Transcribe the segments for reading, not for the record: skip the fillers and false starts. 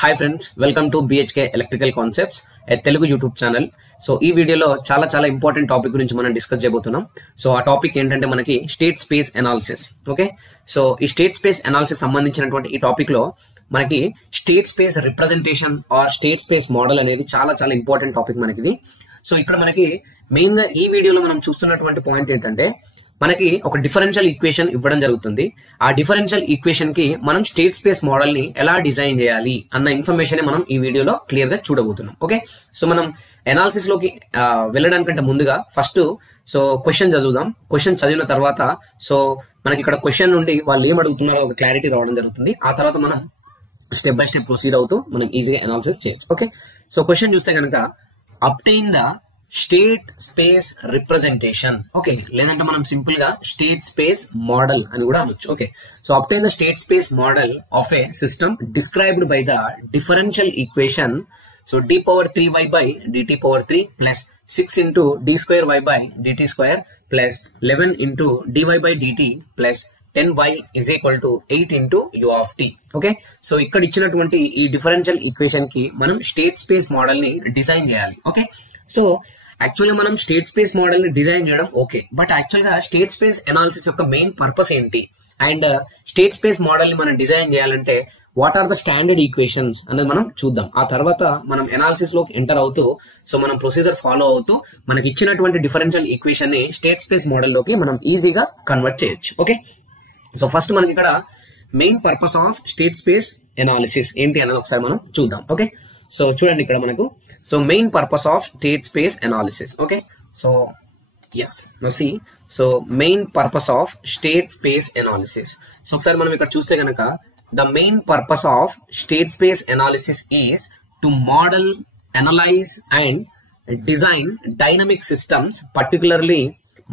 Hi friends, welcome to BHK electrical concepts Telugu YouTube channel. So ఈ వీడియోలో చాలా important topic గురించి మనం డిస్కస్ చేయబోతున్నాం. సో ఆ టాపిక్ ఏంటంటే మనకి state space analysis. Okay, so ఈ స్టేట్ స్పేస్ అనాలిసిస్ సంబంధించినటువంటి ఈ టాపిక్ లో మనకి state space representation or state space model అనేది చాలా ఇంపార్టెంట్ టాపిక్ మనకి. సో ఇక్కడ మనకి మెయిన్ గా ఈ వీడియోలో మనం చూస్తున్నటువంటి పాయింట్ ఏంటంటే మనకి ఒక డిఫరెన్షియల్ ఈక్వేషన్ ఇవ్వడం జరుగుతుంది. ఆ డిఫరెన్షియల్ ఈక్వేషన్ కి మనం స్టేట్ స్పేస్ మోడల్ ని ఎలా డిజైన్ చేయాలి అన్న ఇన్ఫర్మేషన్ మనం ఈ వీడియోలో క్లియర్ గా చూడబోతున్నాం. ఓకే, సో మనం అనాలిసిస్ లోకి వెళ్ళడానికంటే ముందుగా ఫస్ట్ సో క్వశ్చన్ చదువుదాం. క్వశ్చన్ చదివిన తర్వాత సో మనకి ఇక్కడ క్వశ్చన్ నుండి వాళ్ళు ఏం అడుగుతున్నారో ఒక క్లారిటీ రావడం జరుగుతుంది. ఆ తర్వాత మనం స్టెప్ బై స్టెప్ ప్రొసీడ్ అవుతూ మనం ఈజీగా అనాలిసిస్ చేయొచ్చు. ఓకే, సో క్వశ్చన్ చూస్తే కనుక obtain the state space representation. Okay, లేదంటే మనం సింపుల్ గా స్టేట్ స్పేస్ మోడల్ అని కూడా అనొచ్చు. Okay, so obtain the state space model of A system described by the differential equation so d⁻3y by dt⁻3 plus 6 into d²y by dt² plus 11 into dy by dt plus 10y is equal to 8 into u of t. Okay, so ఇక్కడ ఇచ్చినటువంటి ఈ differential equation కి మనం state space model ని design చేయాలి. Okay, so యాక్చువల్గా మనం state space model ని డిజైన్ చేయడం ఓకే, బట్ యాక్చువల్ గా స్టేట్ స్పేస్ అనాలిసిస్ యొక్క మెయిన్ పర్పస్ ఏంటి అండ్ స్టేట్ స్పేస్ మోడల్ ని మనం డిజైన్ చేయాలంటే what are the standard equations అనేది మనం చూద్దాం. ఆ తర్వాత మనం అనాలిసిస్ లోకి ఎంటర్ అవుతూ సో మనం ప్రొసీజర్ ఫాలో అవుతూ మనకి ఇచ్చినటువంటి డిఫరెన్షియల్ ఈక్వేషన్ ని స్టేట్ స్పేస్ మోడల్ లోకి మనం ఈజీగా కన్వర్ట్ చేయొచ్చు. ఓకే, సో ఫస్ట్ మనకి ఇక్కడ main purpose of state space analysis ఏంటి అనేది ఒకసారి మనం చూద్దాం. ఓకే, సో చూడండి ఇక్కడ మనకు so main purpose of state space analysis. Okay, so as now see so main purpose of state space analysis. So ఒకసారి మనం ఇక్కడ చూస్తే కనుక the main purpose of state space analysis is to model, analyse and design dynamic systems, particularly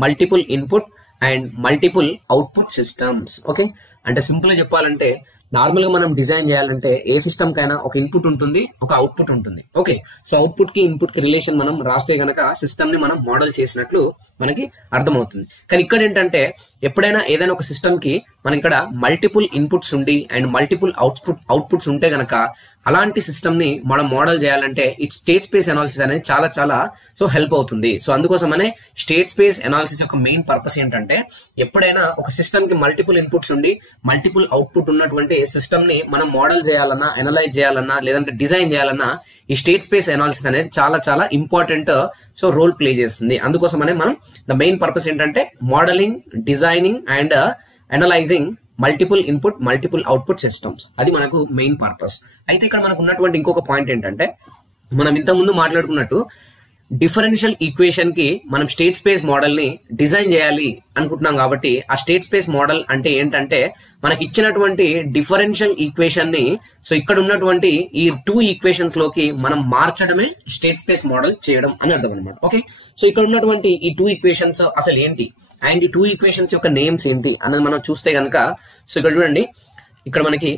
multiple input and multiple output systems. Okay, అంటే simple గా చెప్పాలంటే normal గా మనం డిజైన్ చేయాలంటే ఏ సిస్టమ్ కైనా ఒక ఇన్పుట్ ఉంటుంది, ఒక అవుట్పుట్ ఉంటుంది. ఓకే, సో అవుట్పుట్ కి ఇన్పుట్ కి రిలేషన్ మనం రాస్తే గనక సిస్టమ్ ని మనం మోడల్ చేసినట్లు మనకి అర్థమవుతుంది. కానీ ఇక్కడ ఏంటంటే ఎప్పుడైనా ఏదైనా ఒక సిస్టమ్ కి మనకి ఇక్కడ మల్టిపుల్ ఇన్పుట్స్ ఉండి అండ్ మల్టిపుల్ అవుట్పుట్స్ ఉంటే గనక అలాంటి సిస్టమ్ ని మనం మోడల్ చేయాలంటే ఇట్ స్టేట్ స్పేస్ అనాలిసిస్ అనేది చాలా సో హెల్ప్ అవుతుంది. సో అందుకోసమనే స్టేట్ స్పేస్ అనాలిసిస్ యొక్క మెయిన్ పర్పస్ ఏంటంటే ఎప్పుడైనా ఒక సిస్టమ్ కి మల్టిపుల్ ఇన్పుట్స్ ఉండి మల్టిపుల్ అవుట్పుట్ ఉన్నటువంటి సిస్టమ్ ని మనం మోడల్ చేయాలన్నా, అనలైజ్ చేయాలన్నా, లేదంటే డిజైన్ చేయాలన్నా ఈ స్టేట్ స్పేస్ అనాలిసిస్ అనేది చాలా ఇంపార్టెంట్ సో రోల్ ప్లే చేస్తుంది. అందుకోసమనే మనం ద మెయిన్ పర్పస్ ఏంటంటే modelling, designing and analysing multiple input, multiple output systems, అది మనకు మెయిన్ పర్పస్. అయితే ఇక్కడ మనకు ఉన్నటువంటి ఇంకొక పాయింట్ ఏంటంటే మనం ఇంతకుముందు మాట్లాడుకున్నట్టు డిఫరెన్షియల్ ఈక్వేషన్ కి మనం స్టేట్ స్పేస్ మోడల్ ని డిజైన్ చేయాలి అనుకుంటున్నాం. కాబట్టి ఆ స్టేట్ స్పేస్ మోడల్ అంటే ఏంటంటే మనకి ఇచ్చినటువంటి డిఫరెన్షియల్ ఈక్వేషన్ ని సో ఇక్కడ ఉన్నటువంటి ఈ 2 ఈక్వేషన్స్ లోకి మనం మార్చడమే స్టేట్ స్పేస్ మోడల్ చేయడం అని అర్థం అనమాట. ఓకే, సో ఇక్కడ ఉన్నటువంటి ఈ 2 ఈక్వేషన్స్ అసలు ఏంటి అండ్ ఈ 2 ఈక్వేషన్స్ యొక్క నేమ్స్ ఏంటి అన్నది మనం చూస్తే కనుక సో ఇక్కడ చూడండి, ఇక్కడ మనకి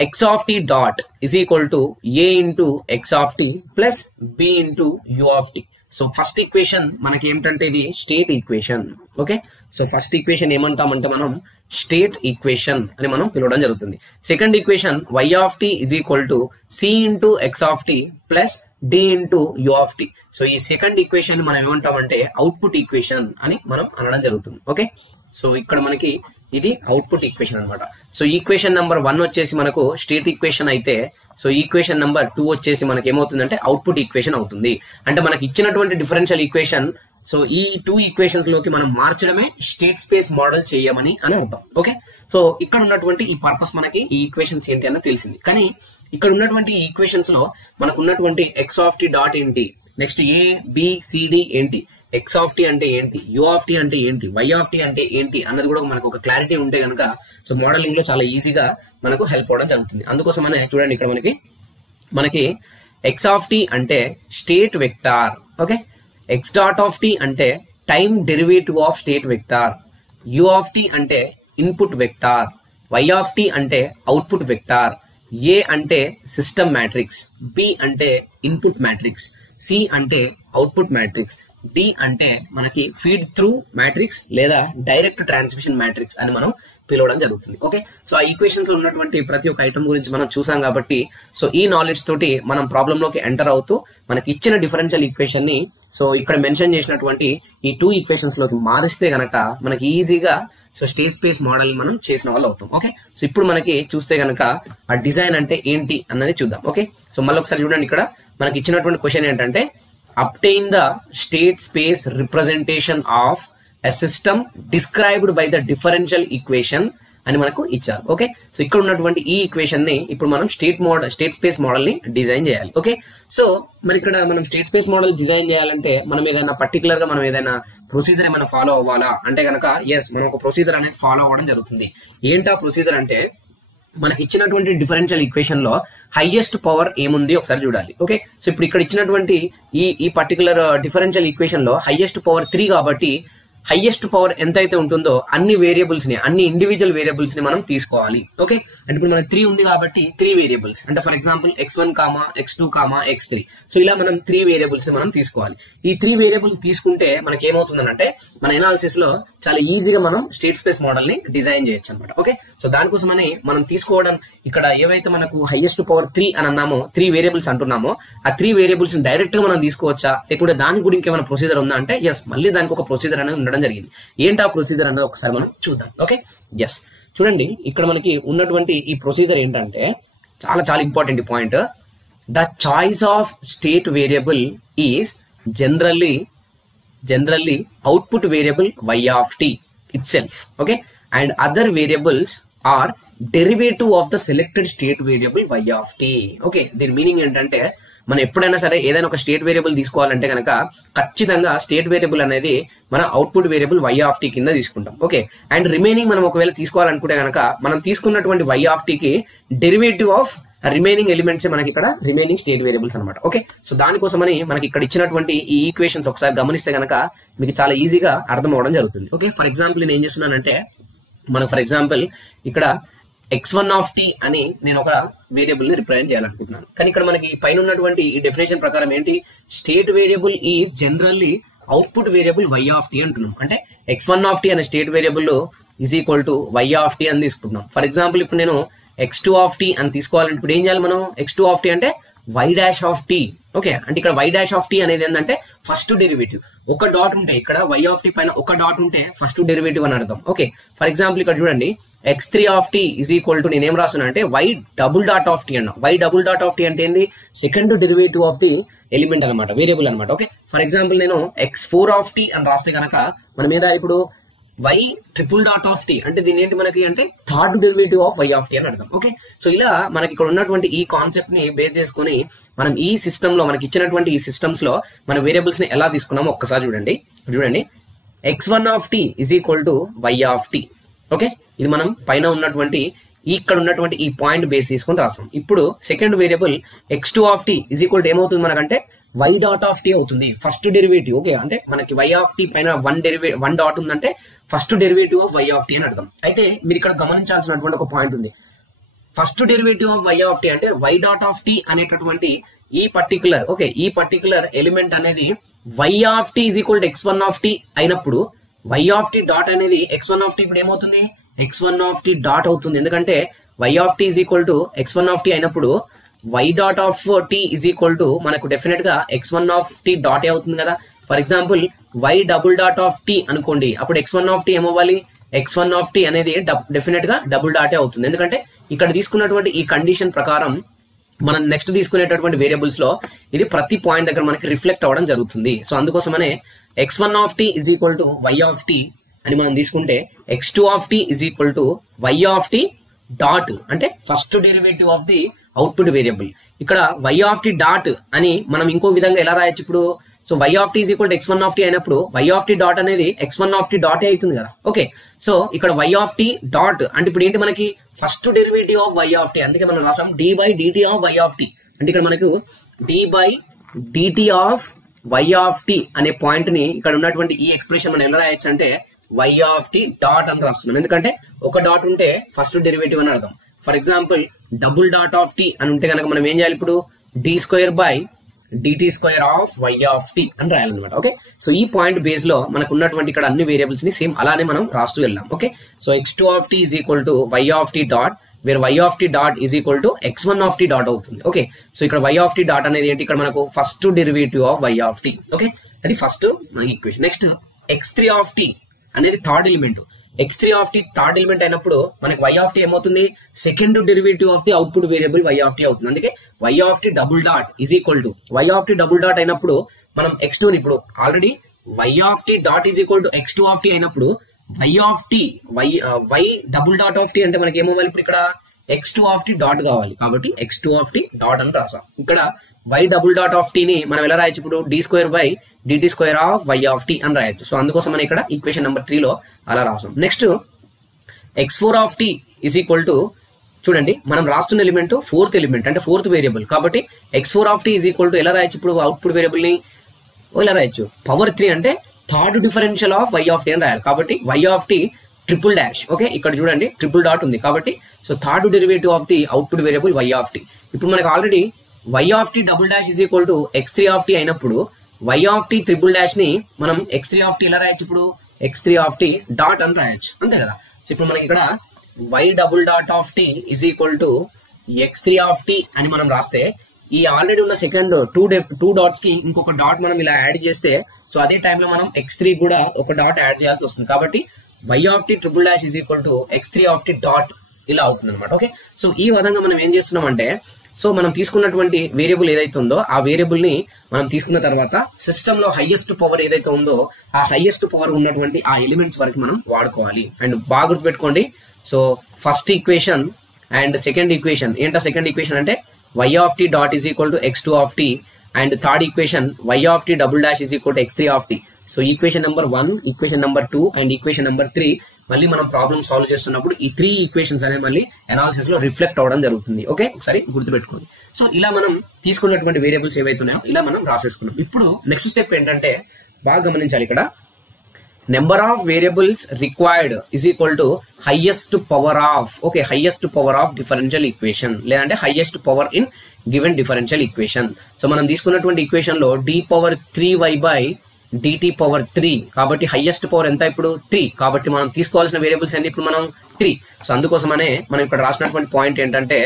x of t dot is equal to a into x of t plus b into u of t. So first equation మనకి ఏమిటంటే ఇది state equation. Okay, so first equation ఏమంటామంటే మనం స్టేట్ ఈక్వేషన్ అని మనం పిలవడం జరుగుతుంది. Second equation y of t is equal to c into x of t plus d into u of t. So ఈ సెకండ్ ఈక్వేషన్ మనం ఏమంటామంటే అవుట్పుట్ ఈక్వేషన్ అని మనం అనడం జరుగుతుంది. ఓకే, సో ఇక్కడ మనకి ఇది అవుట్పుట్ ఈక్వేషన్ అనమాట. సో ఈక్వేషన్ నెంబర్ 1 వచ్చేసి మనకు స్టేట్ ఈక్వేషన్ అయితే సో ఈక్వేషన్ నెంబర్ 2 వచ్చేసి మనకి ఏమవుతుందంటే అవుట్పుట్ ఈక్వేషన్ అవుతుంది. అంటే మనకి ఇచ్చినటువంటి డిఫరెన్షియల్ ఈక్వేషన్ సో ఈ 2 ఈక్వేషన్స్ లోకి మనం మార్చడమే స్టేట్ స్పేస్ మోడల్ చేయమని అని అర్థం. ఓకే, సో ఇక్కడ ఉన్నటువంటి ఈ పర్పస్ మనకి ఈ ఈక్వేషన్స్ ఏంటి అన్న తెలిసింది. కానీ ఇక్కడ ఉన్నటువంటి ఈ ఈక్వేషన్స్ లో మనకు ఉన్నటువంటి x of t డాట్ ఏంటి, next a b c d ఏంటి, x of t అంటే ఏంటి, u of t అంటే ఏంటి, y of t అంటే ఏంటి అన్నది కూడా మనకు ఒక క్లారిటీ ఉంటే కనుక సో మోడలింగ్ లో చాలా ఈజీగా మనకు హెల్ప్ అవడం జరుగుతుంది. అందుకోసమనే చూడండి ఇక్కడ మనకి x of t అంటే state vector. Okay, x dot of t అంటే time derivative of state vector, u of t అంటే input vector, y of t అంటే అవుట్పుట్ వెక్టార్, a అంటే సిస్టమ్ మ్యాట్రిక్స్, b అంటే ఇన్పుట్ మ్యాట్రిక్స్, c అంటే output matrix, D అంటే మనకి feed through matrix లేదా direct transmission matrix అని మనం పిలవడం జరుగుతుంది. ఓకే, సో ఆ ఈక్వేషన్స్ లో ఉన్నటువంటి ప్రతి ఒక్క ఐటమ్ గురించి మనం చూసాం కాబట్టి సో ఈ నాలెడ్జ్ తోటి మనం ప్రాబ్లమ్ లోకి ఎంటర్ అవుతూ మనకి ఇచ్చిన డిఫరెన్షియల్ ఈక్వేషన్ ని సో ఇక్కడ మెన్షన్ చేసినటువంటి ఈ 2 ఈక్వేషన్స్ లోకి మారిస్తే గనక మనకి ఈజీగా సో స్టేట్ స్పేస్ మోడల్ మనం చేసిన వాళ్ళు అవుతాం. ఓకే, సో ఇప్పుడు మనకి చూస్తే గనక ఆ డిజైన్ అంటే ఏంటి అన్నది చూద్దాం. ఓకే, సో మళ్ళీ ఒకసారి చూడండి, ఇక్కడ మనకి ఇచ్చినటువంటి క్వశ్చన్ ఏంటంటే obtain the state space representation of a system described by the differential equation అని మనకు ఇచ్చారు. ఓకే, సో ఇక్కడ ఉన్నటువంటి ఈ ఈక్వేషన్ ని ఇప్పుడు మనం స్టేట్ స్పేస్ మోడల్ ని డిజైన్ చేయాలి. ఓకే, సో మరి ఇక్కడ మనం స్టేట్ స్పేస్ మోడల్ డిజైన్ చేయాలంటే మనం ఏదైనా పర్టికులర్ గా మనం ఏదైనా ప్రొసీజర్ ఏమైనా ఫాలో అవ్వాలా అంటే కనుక ఎస్, మనం ఒక ప్రొసీజర్ అనేది ఫాలో అవ్వడం జరుగుతుంది. ఏంటా ప్రొసీజర్ అంటే మనకి ఇచ్చినటువంటి డిఫరెన్షియల్ ఈక్వేషన్ లో హైయెస్ట్ పవర్ ఏముంది ఒకసారి చూడాలి. ఓకే, సో ఇప్పుడు ఇక్కడ ఇచ్చినటువంటి ఈ పర్టికులర్ డిఫరెన్షియల్ ఈక్వేషన్ లో హైయెస్ట్ పవర్ 3 కాబట్టి హైయెస్ట్ పవర్ ఎంతైతే ఉంటుందో అన్ని వేరియబుల్స్ ని, అన్ని ఇండివిజువల్ వేరియబుల్స్ ని మనం తీసుకోవాలి. ఓకే, అంటే ఇప్పుడు మనకి 3 ఉంది కాబట్టి 3 వేరియబుల్స్ అంటే for example x1, x2, x3, so ఇలా మనం 3 వేరియబుల్స్ ని మనం తీసుకోవాలి. ఈ 3 వేరియబుల్ తీసుకుంటే మనకి ఏమవుతుందంటే మన ఎనాలిసిస్ లో చాలా ఈజీగా మనం స్టేట్ స్పేస్ మోడల్ ని డిజైన్ చేయొచ్చు అనమాట. ఓకే, సో దానికోసమని మనం తీసుకోవడం ఇక్కడ ఏవైతే మనకు హైయెస్ట్ పవర్ 3 అని అన్నామో 3 వేరియబుల్స్ అంటున్నామో ఆ 3 వేరియబుల్స్ ని డైరెక్ట్ గా మనం తీసుకోవచ్చా లేకుంటే దాని గురించి ఏమైనా ప్రొసీజర్ ఉందా అంటే ఎస్, మళ్ళీ దానికి ఒక ప్రొసీజర్ అనేది ఉండడం జరిగింది. ఏంటి ఆ ప్రొసీజర్ అనేది ఒకసారి మనం చూద్దాం. ఓకే, ఎస్, చూడండి ఇక్కడ మనకి ఉన్నటువంటి ఈ ప్రొసీజర్ ఏంటంటే చాలా చాలా important point. The choice of state variable is generally output variable y of t itself, okay, and other variables are derivative of the selected state variable y of t. okay, దీని meaning ఏంటంటే మనం ఎప్పుడైనా సరే ఏదైనా ఒక state variable తీసుకోవాలంటే కనుక ఖచ్చితంగా స్టేట్ వేరియబుల్ అనేది మన output variable y of t కింద తీసుకుంటాం. ఓకే, అండ్ రిమైనింగ్ మనం ఒకవేళ తీసుకోవాలనుకుంటే కనుక మనం తీసుకున్నటువంటి y of t కి డెరివేటివ్ ఆఫ్ రిమైనింగ్ ఎలిమెంట్స్ మనకి ఇక్కడ రిమైనింగ్ స్టేట్ వేరియబుల్స్ అనమాట. ఓకే, సో దానికోసమని మనకి ఇక్కడ ఇచ్చినటువంటి ఈ ఈక్వేషన్స్ ఒకసారి గమనిస్తే కనుక మీకు చాలా ఈజీగా అర్థం అవడం జరుగుతుంది. ఓకే, ఫర్ ఎగ్జాంపుల్ నేను ఏం చేస్తున్నానంటే మనం ఫర్ ఎగ్జాంపుల్ ఇక్కడ x1 of t అని నేను ఒక వేరియబుల్ ని రిప్రజెంట్ చేయాలనుకుంటున్నాను. కానీ ఇక్కడ మనకి పైన ఉన్నటువంటి ఈ డెఫినేషన్ ప్రకారం ఏంటి, state variable is generally output variable y of t అంటున్నాం. అంటే x1 of t అనే state variable is equal to y of t అని తీసుకుంటున్నాం. ఫర్ ఎగ్జాంపుల్ ఇప్పుడు నేను x2 of t అని తీసుకోవాలంటే ఇప్పుడు ఏం చేయాలి మనం, x2 of t అంటే y dash of t. Okay, అంటే ఇక్కడ y dash of t అనేది ఏంటంటే ఫస్ట్ డెరివేటివ్. ఒక డాట్ ఉంటే ఇక్కడ y of t పైన ఒక డాట్ ఉంటే ఫస్ట్ డెరివేటివ్ అని అర్థం. ఓకే, ఫర్ ఎగ్జాంపుల్ ఇక్కడ చూడండి x3 of t is equal to నేను ఏం రాస్తున్నా అంటే y double dot of t అన్నా. y double dot of t అంటే ఏంది, second derivative of the element అనమాట, వేరియబుల్ అనమాట. ఓకే, ఫర్ ఎగ్జాంపుల్ నేను x4 of t అని రాస్తే కనుక మనం ఏదా ఇప్పుడు y triple dot of t అంటే దీని ఏంటి మనకి అంటే third derivative of y of t అని అర్థం. ఓకే, సో ఇలా మనకి ఇక్కడ ఉన్నటువంటి ఈ కాన్సెప్ట్ ని బేస్ చేసుకుని మనం ఈ సిస్టమ్ లో మనకి ఇచ్చినటువంటి ఈ సిస్టమ్స్ లో మన వేరియబుల్స్ ని ఎలా తీసుకున్నామో ఒక్కసారి చూడండి. x1 of t is equal to y of t. Okay, ఇది మనం పైన ఉన్నటువంటి ఇక్కడ ఉన్నటువంటి ఈ పాయింట్ బేస్ తీసుకుని రాస్తాం. ఇప్పుడు second variable x2 of t is equal to ఏమవుతుంది మనకంటే y dot of t అవుతుంది, ఫస్ట్ డెరివేటివ్. ఓకే, అంటే మనకి y of t పైన వన్ డాట్ ఉందంటే first derivative of y of t అని అర్థం. అయితే మీరు ఇక్కడ గమనించాల్సినటువంటి ఒక పాయింట్ ఉంది. First derivative of y of t అంటే y dot of t అనేటటువంటి ఈ పర్టికులర్ ఎలిమెంట్ అనేది y of t is equal to x1 of t అయినప్పుడు y of t డాట్ అనేది x1 of t ఇప్పుడు ఏమవుతుంది, x1 of t డాట్ అవుతుంది. ఎందుకంటే y of t is equal to x1 of t అయినప్పుడు y dot of t is equal to మనకు definite గా x1 of t dot అవుతుంది కదా. For example y double dot of t అనుకోండి, అప్పుడు x1 of t ఏమవ్వాలి, x1 of t అనేది definite గా డబుల్ డాటే అవుతుంది. ఎందుకంటే ఇక్కడ తీసుకున్నటువంటి ఈ కండిషన్ ప్రకారం మనం నెక్స్ట్ తీసుకునేటటువంటి వేరియబుల్స్ లో ఇది ప్రతి పాయింట్ దగ్గర మనకి రిఫ్లెక్ట్ అవ్వడం జరుగుతుంది. సో అందుకోసమనే x1 of t is equal to y of t అని మనం తీసుకుంటే x2 of t is equal to y of t dot అంటే first derivative of the output variable. ఇక్కడ y of t డాట్ అని మనం ఇంకో విధంగా ఎలా రాయొచ్చు ఇప్పుడు, so y of t is equal to x1 of t అయినప్పుడు y of t డాట్ అనేది x1 of t డాటే అవుతుంది కదా. ఓకే, సో ఇక్కడ y of t డాట్ అంటే ఇప్పుడు ఏంటి మనకి first derivative of y of t, అందుకే మనం రాసాం d by dt of y of t. అంటే ఇక్కడ మనకు d by dt of y of t అనే పాయింట్ ని ఇక్కడ ఉన్నటువంటి ఈ ఎక్స్ప్రెషన్ మనం ఎలా రాయొచ్చు అంటే y of t డాట్ అని రాస్తున్నాం. ఎందుకంటే ఒక డాట్ ఉంటే ఫస్ట్ డెరివేటివ్ అని అర్థం. For example double dot of t అని ఉంటే కనుక మనం ఏం చేయాలి ఇప్పుడు d² by dt square of y of t అని రాయాలన్నమాట. ఓకే, సో ఈ పాయింట్ బేస్ లో మనకు ఉన్నటువంటి ఇక్కడ అన్ని వేరియబుల్స్ ని సేమ్ అలానే మనం రాస్తూ వెళ్దాం. Okay, so x2 of t is equal to y of t dot where y of t dot is equal to x1 of t dot అవుతుంది. ఓకే, సో ఇక్కడ y ఆఫ్ t డాట్ అనేది ఏంటి, ఇక్కడ మనకు first derivative of y of t. Okay, అది first equation. Next x3 of t అనేది third element. x3 of t third element అయినప్పుడు మనకి y ఆఫ్ t ఏమవుతుంది, second derivative of the output variable y of t అవుతుంది. అందుకే y of t double dot is equal to y of t double dot అయినప్పుడు మనం x2 ని ఇప్పుడు already y of t dot is equal to x2 of t అయినప్పుడు y of t y double dot of t అంటే మనకి ఏమవ్వాలి, ఇప్పుడు ఇక్కడ x2 ఆఫ్ t డాట్ కావాలి కాబట్టి x2 ఆఫ్ t డాట్ అని రాసాం. ఇక్కడ y double dot of t ని మనం ఎలా రాయొచ్చు, ఇప్పుడు d square by dt square of y of t అని రాయొచ్చు. సో అందుకోసం మనం ఇక్కడ ఈక్వేషన్ నెంబర్ 3 లో అలా రాసాం. Next x4 of t is equal to, చూడండి మనం రాస్తున్న ఎలిమెంట్ ఫోర్త్ ఎలిమెంట్ అంటే ఫోర్త్ వేరియబుల్ కాబట్టి x4 of t is equal to ఎలా రాయొచ్చు, ఇప్పుడు అవుట్పుట్ వేరియబుల్ ని ఎలా రాయొచ్చు, పవర్ 3 అంటే third differential of y of t అని రాయాలి. కాబట్టి y of t triple dash. Okay, ఇక్కడ చూడండి ట్రిపుల్ డాట్ ఉంది కాబట్టి so third derivative of the output variable y of t. ఇప్పుడు మనకు already y of t double dash is equal to x3 of t అయినప్పుడు y of t triple dash ని మనం x3 of t ఎలా రాయొచ్చు, ఇప్పుడు x3 ఆఫ్ t డాట్ అని రాయొచ్చు, అంతే కదా. సో ఇప్పుడు మనకి ఇక్కడ y double dot of t is equal to x3 of t అని మనం రాస్తే ఈ ఆల్రెడీ ఉన్న సెకండ్ టూ డాట్స్ కి ఇంకొక డాట్ మనం ఇలా యాడ్ చేస్తే సో అదే టైంలో మనం x3 కూడా ఒక డాట్ యాడ్ చేయాల్సి వస్తుంది. కాబట్టి y of t triple dash is equal to x3 of t dot ఇలా అవుతుంది అనమాట. ఓకే, సో ఈ విధంగా మనం ఏం చేస్తున్నాం అంటే, సో మనం తీసుకున్నటువంటి వేరియబుల్ ఏదైతే ఉందో ఆ వేరియబుల్ ని మనం తీసుకున్న తర్వాత సిస్టమ్ లో హైయెస్ట్ పవర్ ఏదైతే ఉందో ఆ హైయెస్ట్ పవర్ ఉన్నటువంటి ఆ ఎలిమెంట్స్ వరకు మనం వాడుకోవాలి. అండ్ బాగా గుర్తుపెట్టుకోండి, so first equation and second equation ఏంటో, సెకండ్ ఈక్వేషన్ అంటే y of t dot is equal to x2 of t and third equation y of t double dash is equal to x3 of t. So equation number 1, equation number 2 and equation number 3 మళ్ళీ మనం problem solve చేస్తున్నప్పుడు ఈ 3 equations అనేవి మళ్ళీ analysis లో reflect అవడం జరుగుతుంది. Okay, ఒకసారి గుర్తుపెట్టుకోండి. సో ఇలా మనం తీసుకున్నటువంటి వేరియబుల్స్ ఏవైతే ఉన్నాయో ఇలా మనం రాసేసుకున్నాం. ఇప్పుడు నెక్స్ట్ స్టెప్ ఏంటంటే బాగా గమనించాలి, ఇక్కడ number of variables required is equal to highest power of, okay, highest power of differential equation లేదంటే highest power in given differential equation. So మనం తీసుకున్నటువంటి ఈక్వేషన్ లో d power 3y by dt power 3 కాబట్టి highest power ఎంత, ఇప్పుడు 3 కాబట్టి మనం తీసుకోవాల్సిన వేరియబుల్స్ అన్ని ఇప్పుడు మనం 3. సో అందుకోసమనే మనం ఇక్కడ రాసినటువంటి పాయింట్ ఏంటంటే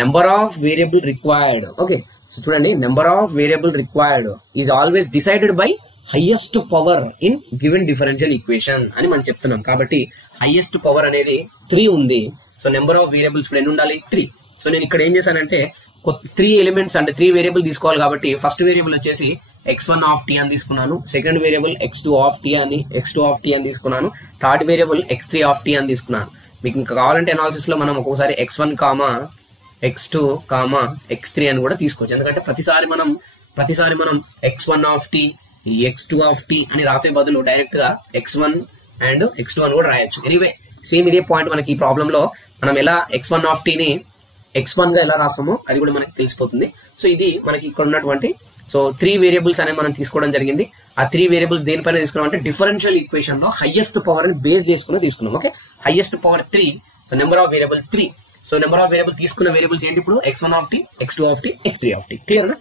number of variable required. Okay, so చూడండి number of variable required is always decided by highest power in given differential equation అని మనం చెప్తున్నాం. కాబట్టి హైయెస్ట్ పవర్ అనేది 3 ఉంది. సో నెంబర్ ఆఫ్ వేరియబుల్స్ ఎన్ని ఉండాలి, 3. సో నేను ఇక్కడ ఏం చేశానంటే 3 ఎలిమెంట్స్ అంటే 3 వేరియబుల్ తీసుకోవాలి కాబట్టి ఫస్ట్ వేరియబుల్ వచ్చేసి x1 ఆఫ్ t అని తీసుకున్నాను, second variable x2 of t అని తీసుకున్నాను, third variable x3 of t అని తీసుకున్నాను. మీకు ఇంకా కావాలంటే అనాలిసిస్ లో మనం ఒక్కొక్కసారి x1 comma x2 comma x3 అని కూడా తీసుకోవచ్చు. ఎందుకంటే ప్రతిసారి మనం x1 of t x2 of t అని రాసే బదులు డైరెక్ట్ గా x1 అండ్ x2 అని కూడా రాయొచ్చు. ఎనీవే సేమ్ ఇదే పాయింట్ మనకి ఈ ప్రాబ్లం లో మనం ఎలా x1 ఆఫ్ t ని x1 గా ఎలా రాసామో అది కూడా మనకి తెలిసిపోతుంది. సో ఇది మనకి ఇక్కడ ఉన్నటువంటి సో 3 వేరియబుల్స్ అనేవి మనం తీసుకోవడం జరిగింది. ఆ 3 వేరియబుల్స్ దేనిపైన తీసుకున్నాం అంటే డిఫరెన్షియల్ ఈక్వేషన్ లో హైయెస్ట్ పవర్ ని బేస్ చేసుకుని తీసుకున్నాం. Okay, highest power 3. So number of variable 3. So number of variable తీసుకున్న వేరియబుల్స్ ఏంటి, ఇప్పుడు x1 of t x2 of t x3 of t. Clear?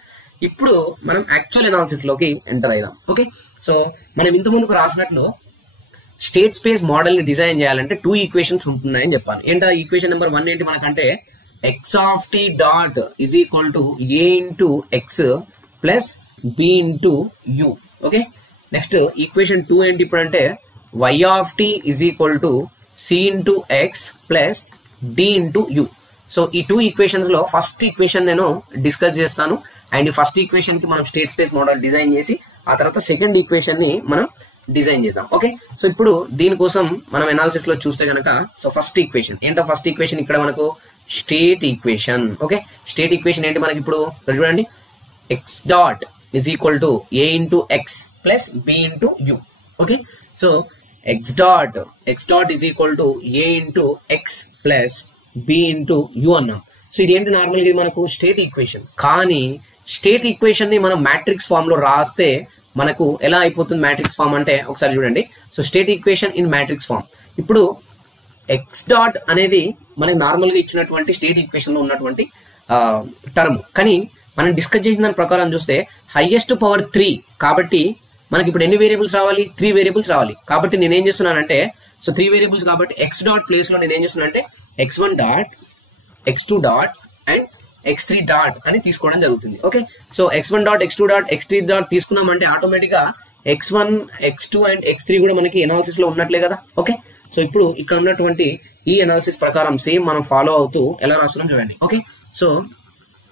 ఇప్పుడు మనం యాక్చువల్ అనాలిసిస్ లోకి ఎంటర్ అయిదాం. ఓకే, సో మనం ఇంత ముందుకు రాసినట్లు స్టేట్ స్పేస్ మోడల్ ని డిజైన్ చేయాలంటే 2 ఈక్వేషన్స్ ఉంటున్నాయని చెప్పాను. ఏంటో ఈక్వేషన్ నెంబర్ 1 ఏంటి మనకంటే x of t dot is equal to a into x plus b into u. Okay, next equation 2 ఏంటి ఇప్పుడు అంటే y of t is equal to c into x plus d into u. So ఈ 2 equations లో first equation నేను discuss చేస్తాను and ఈ first equation కి మనం స్టేట్ స్పేస్ మోడల్ డిజైన్ చేసి ఆ తర్వాత సెకండ్ ఈక్వేషన్ ని మనం డిజైన్ చేద్దాం. ఓకే, సో ఇప్పుడు దీనికోసం మనం అనాలిసిస్ లో చూస్తే కనుక సో ఫస్ట్ ఈక్వేషన్ ఏంటో, ఫస్ట్ ఈక్వేషన్ ఇక్కడ మనకు state equation. Okay, state equation ఏంటి మనకి ఇప్పుడు చూడండి, x dot is equal to a into x plus b into u. Okay, so x dot is equal to a into x plus b into u అన్నాం. So ఇది ఏంటి, normal గా మనకు state equation. కానీ స్టేట్ ఈక్వేషన్ ని మనం matrix form లో రాస్తే మనకు ఎలా అయిపోతుంది మ్యాట్రిక్స్ ఫామ్ అంటే ఒకసారి చూడండి. So state equation in matrix form. ఇప్పుడు x డాట్ అనేది మనకి నార్మల్ గా ఇచ్చినటువంటి స్టేట్ ఈక్వేషన్ లో ఉన్నటువంటి టర్మ్, కానీ మనం డిస్కస్ చేసిన దాని ప్రకారం చూస్తే హైయెస్ట్ పవర్ 3 కాబట్టి మనకి ఇప్పుడు ఎన్ని వేరియబుల్స్ రావాలి, 3 వేరియబుల్స్ రావాలి. కాబట్టి నేను ఏం చేస్తున్నానంటే సో 3 వేరియబుల్స్ కాబట్టి ఎక్స్ డాట్ ప్లేస్ లో నేను ఏం చేస్తున్నానంటే x1 dot x2 dot and x3 dot అని తీసుకోవడం జరుగుతుంది. Okay, so x1 dot x2 dot x3 dot తీసుకున్నామంటే ఆటోమేటిక్ గా x1 x2 అండ్ x3 కూడా మనకి ఎనాలిసిస్ లో ఉన్నట్లే కదా. ఓకే, సో ఇప్పుడు ఇక్కడ ఉన్నటువంటి ఈ ఎనాలిసిస్ ప్రకారం సేమ్ మనం ఫాలో అవుతూ ఎలా రాస్తున్నాం చూడండి. ఓకే, సో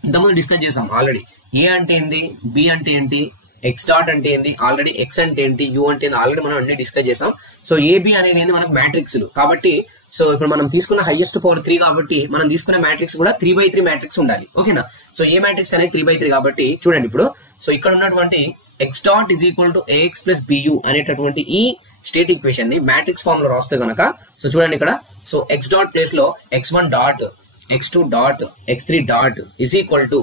ఇంతకుముందు డిస్కస్ చేసాం ఆల్రెడీ ఏ అంటే ఏంటి, బి అంటే ఏంటి, ఎక్స్ డాట్ అంటే ఏంటి, ఆల్రెడీ ఎక్స్ అంటే ఏంటి, యూ అంటే ఏంటి, ఆల్రెడీ మనం అన్ని డిస్కస్ చేసాం. సో ఏబి అనేది ఏంటి మనకు మ్యాట్రిక్స్ కాబట్టి సో ఇప్పుడు మనం తీసుకున్న హైయెస్ట్ పవర్ 3 కాబట్టి మనం తీసుకున్న మ్యాట్రిక్స్ కూడా 3/3 మ్యాట్రిక్స్ ఉండాలి. ఓకేనా, సో ఏ మ్యాట్రిక్స్ అనేది 3/3 కాబట్టి చూడండి ఇప్పుడు సో ఇక్కడ ఉన్నటువంటి x dot is equal to A x plus B u అనేటటువంటి ఈ స్టేట్ ఈక్వేషన్ ని మ్యాట్రిక్స్ ఫామ్ లో రాస్తే కనుక సో చూడండి ఇక్కడ సో ఎక్స్ డాట్ ప్లేస్ లో x1 dot x2 dot x3 dot is equal to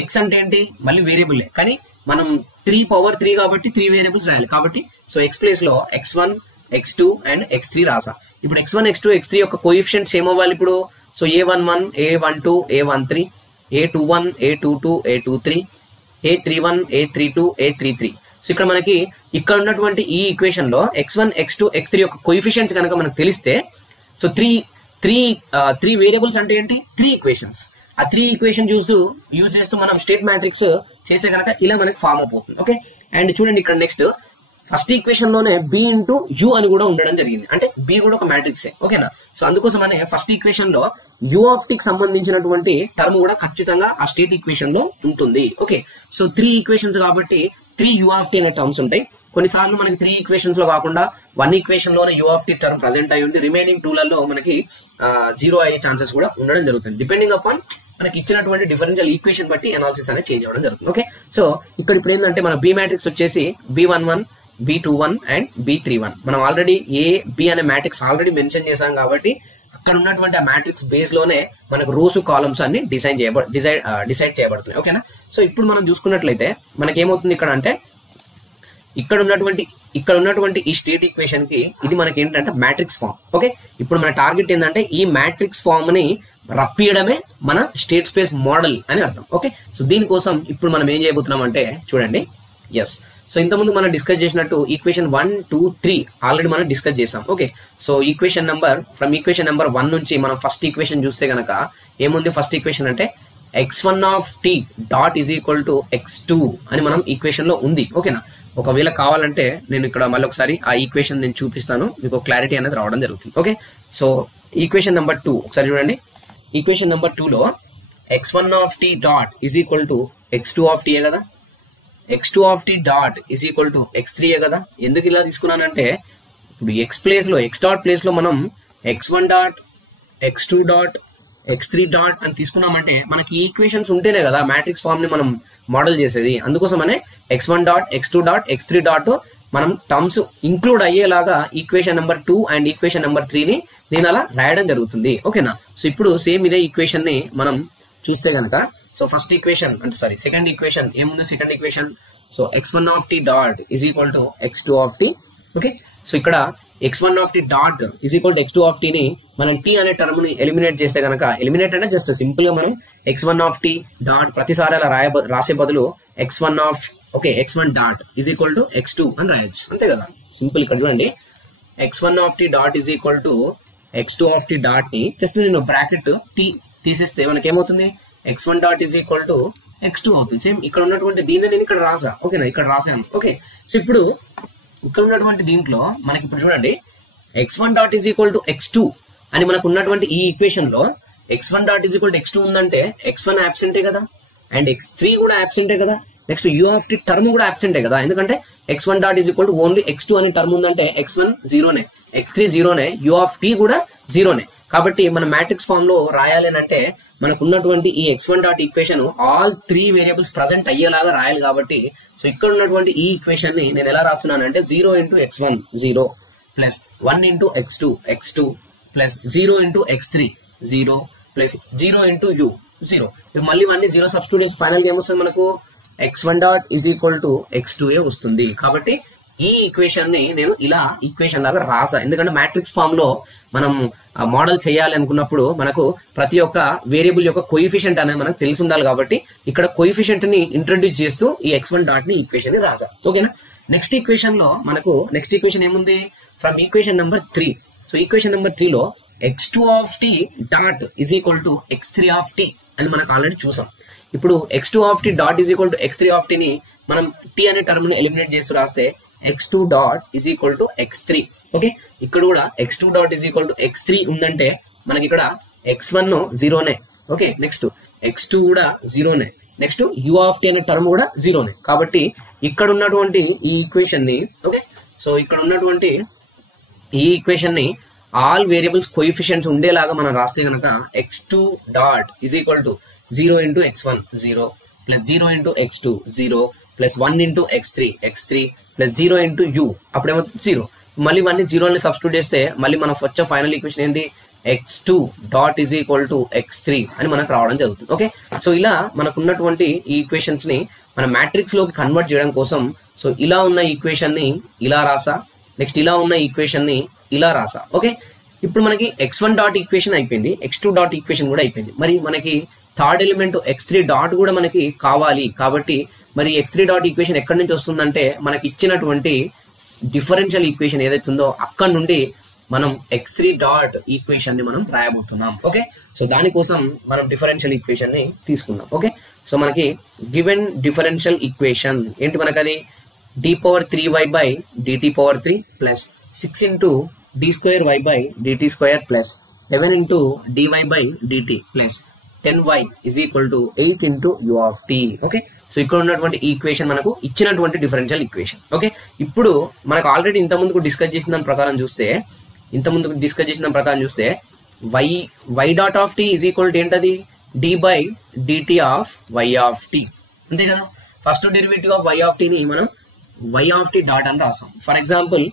X అంటే ఏంటి మళ్ళీ వేరియబుల్ కానీ మనం 3/3 కాబట్టి 3 వేరియబుల్స్ రాయాలి. కాబట్టి సో ఎక్స్ ప్లేస్ లో x1 x2 అండ్ x3 రాసా. ఇప్పుడు x1 x2 x3 యొక్క కోఎఫిషియెంట్స్ ఏమవ్వాలి ఇప్పుడు so a11 a12 a13 a21 a22 a23 a31 a32 a33. So ఇక్కడ మనకి ఇక్కడ ఉన్నటువంటి ఈ ఈక్వేషన్ లో x1 x2 x3 యొక్క కోఎఫిషియెంట్స్ కనుక మనకు తెలిస్తే సో త్రీ వేరియబుల్స్ అంటే ఏంటి 3 ఈక్వేషన్స్. ఆ 3 ఈక్వేషన్ యూజ్ చేస్తూ మనం స్టేట్ మ్యాట్రిక్స్ చేస్తే కనుక ఇలా మనకి ఫామ్ అయిపోతుంది. ఓకే, అండ్ చూడండి ఇక్కడ నెక్స్ట్ ఫస్ట్ ఈక్వేషన్ లోనే బి ఇంటూ యూ అని కూడా ఉండడం జరిగింది, అంటే బి కూడా ఒక మ్యాట్రిక్సే. ఓకేనా, సో అందుకోసమనే ఫస్ట్ ఈక్వేషన్ లో యూ ఆఫ్ టీకి సంబంధించినటువంటి టర్మ్ కూడా ఖచ్చితంగా ఆ స్టేట్ ఈక్వేషన్ లో ఉంటుంది. ఓకే, సో 3 ఈక్వేషన్స్ కాబట్టి 3 యూ ఆఫ్ టీ అనే టర్మ్స్ ఉంటాయి. కొన్నిసార్లు మనకి 3 ఈక్వేషన్స్ లో కాకుండా 1 ఈక్వేషన్ లోనే u of t term present అయ్యి ఉండి రిమైనింగ్ 2లలో మనకి 0 అయ్యే ఛాన్సెస్ కూడా ఉండడం జరుగుతుంది. డిపెండింగ్ అపాన్ మనకి ఇచ్చినటువంటి డిఫరెన్షియల్ ఈక్వేషన్ బట్టి అనాలిసిస్ అనేది చేంజ్ అవ్వడం జరుగుతుంది. ఓకే, సో ఇక్కడ ఇప్పుడు ఏంటంటే మన బి మ్యాట్రిక్స్ వచ్చేసి b11 b21 అండ్ b31. మనం ఆల్రెడీ ఏ బి అనే మ్యాట్రిక్స్ ఆల్రెడీ మెన్షన్ చేసాం కాబట్టి అక్కడ ఉన్నటువంటి ఆ మ్యాట్రిక్స్ బేస్ లోనే మనకు రోస్ కాలమ్స్ అన్ని డిసైడ్ చేయబడుతున్నాయి. ఓకేనా, సో ఇప్పుడు మనం చూసుకున్నట్లయితే మనకి ఏమవుతుంది ఇక్కడ అంటే ఇక్కడ ఉన్నటువంటి ఈ స్టేట్ ఈక్వేషన్ కి ఇది మనకి ఏంటంటే మ్యాట్రిక్స్ ఫామ్. ఓకే, ఇప్పుడు మన టార్గెట్ ఏంటంటే ఈ మ్యాట్రిక్స్ ఫామ్ ని రప్పియడమే మన స్టేట్ స్పేస్ మోడల్ అని అర్థం. ఓకే, సో దీనికోసం ఇప్పుడు మనం ఏం చేయబోతున్నాం అంటే చూడండి. ఎస్, సో ఇంతకుముందు మనం డిస్కస్ చేసినట్టు ఈక్వేషన్ 1 2 3 ఆల్రెడీ మనం డిస్కస్ చేసాం. ఓకే, సో ఈక్వేషన్ నెంబర్ 1 నుంచి మనం ఫస్ట్ ఈక్వేషన్ చూస్తే కనుక ఏముంది ఫస్ట్ ఈక్వేషన్ అంటే x1 of t dot is equal to x2 అని మనం ఈక్వేషన్ లో ఉంది. ఓకేనా, ఒకవేళ కావాలంటే నేను ఇక్కడ మళ్ళీ ఒకసారి ఆ ఈక్వేషన్ నేను చూపిస్తాను, మీకు క్లారిటీ అనేది రావడం జరుగుతుంది. ఓకే, సో ఈక్వేషన్ నెంబర్ 2 ఒకసారి చూడండి. ఈక్వేషన్ నెంబర్ 2 లో x1 of t dot is equal to x2 of t కదా, x2 of t dot is equal to x3 కదా. ఎందుకు ఇలా తీసుకున్నానంటే ఇప్పుడు x డాట్ ప్లేస్ లో మనం x1 dot x2 dot x3 dot అని తీసుకున్నామంటే మనకి ఈక్వేషన్స్ ఉంటేనే కదా మ్యాట్రిక్స్ ఫామ్ ని మనం మోడల్ చేసేది. అందుకోసమనే x1 dot x2 dot x3 dot మనం టర్మ్స్ ఇంక్లూడ్ అయ్యేలాగా equation number 2 and equation number 3 ని నేను అలా రాయడం జరుగుతుంది. ఓకేనా, సో ఇప్పుడు సేమ్ ఇదే ఈక్వేషన్ ని మనం చూస్తే గనక సో ఫస్ట్ ఈక్వేషన్ అంటే సెకండ్ ఈక్వేషన్ ఏముంది, second equation so x1 of t dot is equal to x2 of t. Okay, so ఇక్కడ x1 of t dot is equal to x2 of టీని మనం టీ అనే టర్మ్ ని eliminate చేస్తే కనుక eliminate అంటే జస్ట్ సింపుల్ గా మనం x1 ఆఫ్ టీ డాట్ ప్రతిసారి అలా రాసే బదులు x1 dot is equal to x2 అని రాయొచ్చు, అంతే కదా సింపుల్. ఇక్కడ చూడండి x1 of t dot is equal to x2 of t dot ని జస్ట్ నేను బ్రాకెట్ టీ తీసేస్తే మనకి ఏమవుతుంది x1 dot is equal to x2 అవుతుంది. సేమ్ ఇక్కడ ఉన్నటువంటి దీన్ని నేను ఇక్కడ రాసా. ఓకేనా, ఇక్కడ రాసాను. ఓకే, సో ఇప్పుడు ఇక్కడ ఉన్నటువంటి దీంట్లో మనకి ఇప్పుడు చూడండి x1 dot is equal to x2 అని మనకు ఉన్నటువంటి ఈ ఈక్వేషన్ లో x1 dot is equal to x2 ఉందంటే x1 యాబ్సెంటే కదా అండ్ x3 కూడా యాబ్సెంటే కదా. Next u of t term కూడా యాబ్సెంటే కదా, ఎందుకంటే x1 dot is equal to only x2 అనే టర్మ్ ఉందంటే x1 0నే, x3 0నే, యూ ఆఫ్ టీ కూడా 0నే. కాబట్టి మన మ్యాట్రిక్స్ ఫామ్ లో రాయాలి అంటే మనకు ఉన్నటువంటి ఈ x1 dot equation all 3 variables present అయ్యేలాగా రాయాలి. కాబట్టి సో ఇక్కడ ఉన్నటువంటి ఈ ఈక్వేషన్ ని నేను ఎలా రాస్తున్నాను అంటే 0 into x1 0 plus 1 into x2 plus 0 into x3 0 plus 0 into u 0. ఇప్పుడు మళ్ళీ ఇవన్నీ 0 సబ్స్టిట్యూట్ చేసి ఫైనల్ గా ఏమొస్తుంది మనకు x1 dot is equal to x2 వస్తుంది. కాబట్టి ఈ ఈక్వేషన్ ని నేను ఇలా ఈక్వేషన్ లాగా రాసా, ఎందుకంటే మ్యాట్రిక్స్ ఫామ్ లో మనం మోడల్ చేయాలి అనుకున్నప్పుడు మనకు ప్రతి ఒక్క వేరియబుల్ యొక్క కోఎఫిషియంట్ అనేది మనకు తెలిసి ఉండాలి, కాబట్టి ఇక్కడ కోఎఫిషియంట్ ని ఇంట్రొడ్యూస్ చేస్తూ ఈ x1 డాట్ ని ఈక్వేషన్ ని రాసా. ఓకేనా. నెక్స్ట్ ఈక్వేషన్ లో మనకు నెక్స్ట్ ఈక్వేషన్ ఏముంది, from equation number 3. So equation number 3 లో x2 of t dot is equal to x3 of t అని మనకు ఆల్రెడీ చూసాం. ఇప్పుడు x2 of t dot is equal to x3 of టీని మనం టీ అనే టర్మ్ ని ఎలిమినేట్ చేస్తూ రాస్తే x2 dot is equal to x3. Okay, ఇక్కడ కూడా x2 dot is equal to x3 ఉందంటే మనకి ఇక్కడ x1 జీరోనే. ఓకే, నెక్స్ట్ x2 కూడా జీరోనే, నెక్స్ట్ u ఆఫ్ టీ అనే టర్మ్ కూడా జీరోనే. కాబట్టి ఇక్కడ ఉన్నటువంటి ఈ ఈక్వేషన్ ని, ఓకే, సో ఇక్కడ ఉన్నటువంటి ఈ ఈక్వేషన్ ని ఆల్ వేరియబుల్స్ కోఎఫిషియంట్స్ ఉండేలాగా మనం రాస్తే కనుక x2 dot is equal to 0 into x1 0 plus 0 into x2 0 plus 1 into x3 plus 0 into u, అప్పుడేమో 0, మళ్ళీ ఇవన్నీ జీరోని సబ్స్టిట్యూట్ చేస్తే మళ్ళీ మనం వచ్చే ఫైనల్ ఈక్వేషన్ ఏంటి, x2 dot is equal to x3 అని మనకు రావడం జరుగుతుంది. ఓకే, సో ఇలా మనకు ఉన్నటువంటి ఈ ఈక్వేషన్స్ ని మన మ్యాట్రిక్స్ లోకి కన్వర్ట్ చేయడం కోసం సో ఇలా ఉన్న ఈక్వేషన్ ని ఇలా రాసా, నెక్స్ట్ ఇలా ఉన్న ఈక్వేషన్ ని ఇలా రాసా. ఓకే, ఇప్పుడు మనకి x1 డాట్ ఈక్వేషన్ అయిపోయింది, x2 డాట్ ఈక్వేషన్ కూడా అయిపోయింది. మరి మనకి థర్డ్ ఎలిమెంట్ x3 డాట్ కూడా మనకి కావాలి, కాబట్టి మరి x3 డాట్ ఈక్వేషన్ ఎక్కడి నుంచి వస్తుందంటే మనకి ఇచ్చినటువంటి డిఫరెన్షియల్ ఈక్వేషన్ ఏదైతే ఉందో అక్కడ నుండి మనం x3 డాట్ ఈక్వేషన్ ని మనం రాయబోతున్నాం. ఓకే, సో దానికోసం మనం డిఫరెన్షియల్ ఈక్వేషన్ ని తీసుకుందాం. ఓకే, సో మనకి గివెన్ డిఫరెన్షియల్ ఈక్వేషన్ ఏంటి, మనకి అది d⁻3y by dt⁻3 plus 6 into d²y by dt² plus 11 into dy by dt plus 10y is equal to 8 into u of t. Okay, so ఇక్కడ ఉన్నటువంటి equation మనకు ఇచ్చినటువంటి డిఫరెన్షియల్ ఈక్వేషన్. ఓకే, ఇప్పుడు మనకు already ఇంతకుముందుకు discuss చేసిన దాని ప్రకారం చూస్తే y dot of t is equal to ఏంటది, d by dt of y of t, అంతే కదా. First derivative of y of t ని మనం y ఆఫ్ t డాట్ అని రాసాం. For example